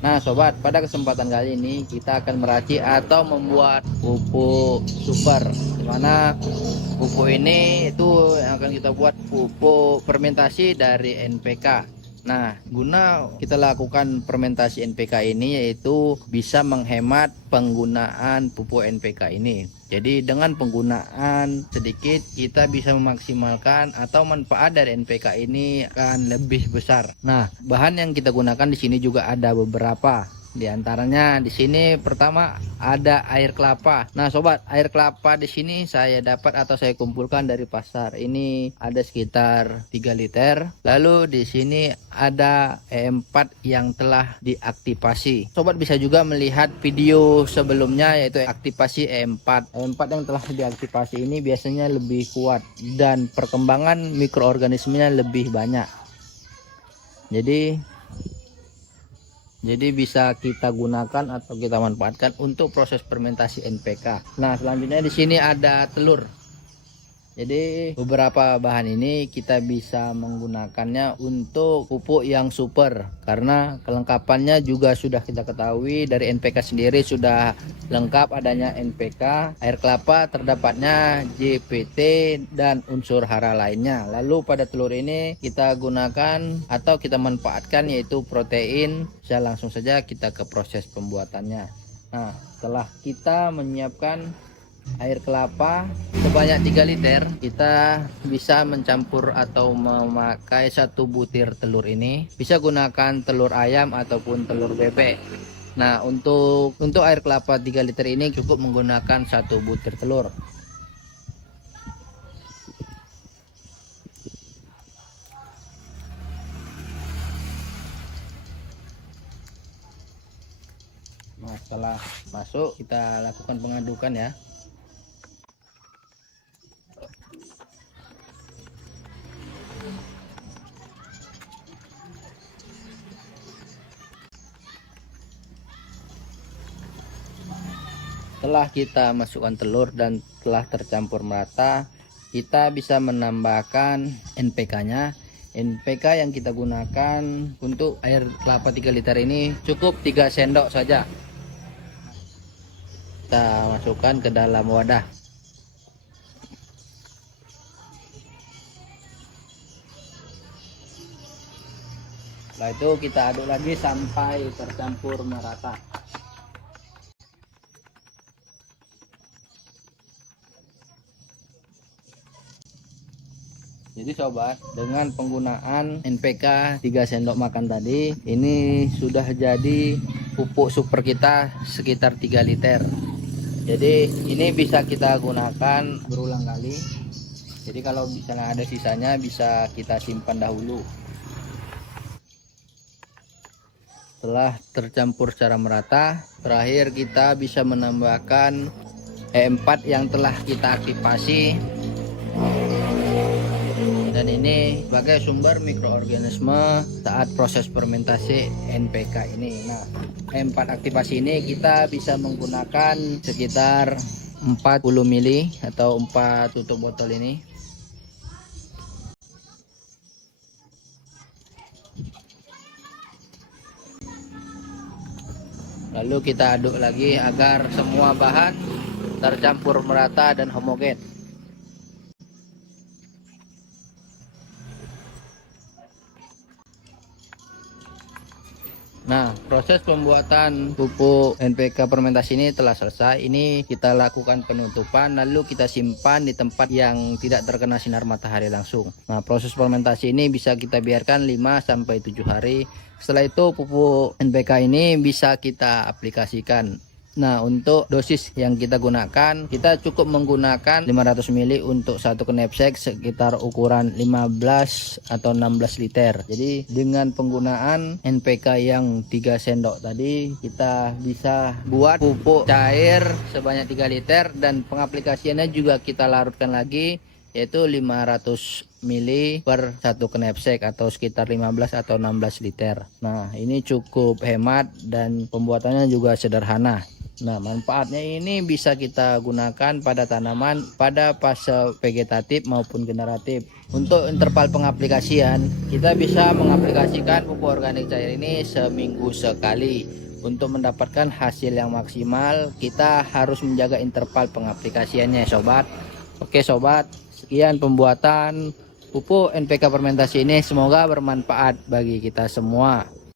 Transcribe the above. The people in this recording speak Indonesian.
Nah sobat, pada kesempatan kali ini kita akan meracik atau membuat pupuk super, dimana pupuk ini itu yang akan kita buat pupuk fermentasi dari NPK. Nah, guna kita lakukan fermentasi NPK ini yaitu bisa menghemat penggunaan pupuk NPK ini. Jadi dengan penggunaan sedikit kita bisa memaksimalkan atau manfaat dari NPK ini akan lebih besar. Nah, bahan yang kita gunakan di sini juga ada beberapa. Di antaranya di sini pertama ada air kelapa. Nah, sobat, air kelapa di sini saya dapat atau saya kumpulkan dari pasar. Ini ada sekitar 3 liter. Lalu di sini ada E4 yang telah diaktifasi. Sobat bisa juga melihat video sebelumnya yaitu aktivasi E4. E4 yang telah diaktifasi ini biasanya lebih kuat dan perkembangan mikroorganismenya lebih banyak. Jadi bisa kita gunakan atau kita manfaatkan untuk proses fermentasi NPK. Nah, selanjutnya di sini ada telur. Jadi beberapa bahan ini kita bisa menggunakannya untuk pupuk yang super karena kelengkapannya juga sudah kita ketahui dari NPK sendiri sudah lengkap adanya NPK, air kelapa, terdapatnya JPT dan unsur hara lainnya. Lalu pada telur ini kita gunakan atau kita manfaatkan yaitu protein. Bisa langsung saja kita ke proses pembuatannya. Nah, setelah kita menyiapkan air kelapa sebanyak 3 liter, kita bisa mencampur atau memakai 1 butir telur ini. Bisa gunakan telur ayam ataupun telur bebek. Nah, untuk air kelapa 3 liter ini cukup menggunakan 1 butir telur. Nah, setelah masuk kita lakukan pengadukan ya. Setelah kita masukkan telur dan telah tercampur merata, kita bisa menambahkan NPK-nya. NPK yang kita gunakan untuk air kelapa 3 liter ini cukup 3 sendok saja. Kita masukkan ke dalam wadah. Setelah itu kita aduk lagi sampai tercampur merata. Jadi sobat, dengan penggunaan NPK 3 sendok makan tadi, ini sudah jadi pupuk super kita sekitar 3 liter. Jadi ini bisa kita gunakan berulang kali. Jadi kalau misalnya ada sisanya bisa kita simpan dahulu. Setelah tercampur secara merata, terakhir kita bisa menambahkan E4 yang telah kita aktifasi. Dan ini sebagai sumber mikroorganisme saat proses fermentasi NPK ini. Nah, E4 aktivasi ini kita bisa menggunakan sekitar 40 mili atau 4 tutup botol ini. Lalu kita aduk lagi agar semua bahan tercampur merata dan homogen. Nah, proses pembuatan pupuk NPK fermentasi ini telah selesai. Ini kita lakukan penutupan, lalu kita simpan di tempat yang tidak terkena sinar matahari langsung. Nah, proses fermentasi ini bisa kita biarkan 5-7 hari. Setelah itu pupuk NPK ini bisa kita aplikasikan. Nah, untuk dosis yang kita gunakan, kita cukup menggunakan 500 ml untuk satu knapsack sekitar ukuran 15 atau 16 liter. Jadi dengan penggunaan NPK yang 3 sendok tadi, kita bisa buat pupuk cair sebanyak 3 liter dan pengaplikasiannya juga kita larutkan lagi yaitu 500 ml per satu knapsack atau sekitar 15 atau 16 liter. Nah, ini cukup hemat dan pembuatannya juga sederhana. Nah, manfaatnya ini bisa kita gunakan pada tanaman pada fase vegetatif maupun generatif. Untuk interval pengaplikasian, kita bisa mengaplikasikan pupuk organik cair ini seminggu sekali. Untuk mendapatkan hasil yang maksimal, kita harus menjaga interval pengaplikasiannya, sobat. Oke, sobat, sekian pembuatan pupuk NPK fermentasi ini. Semoga bermanfaat bagi kita semua.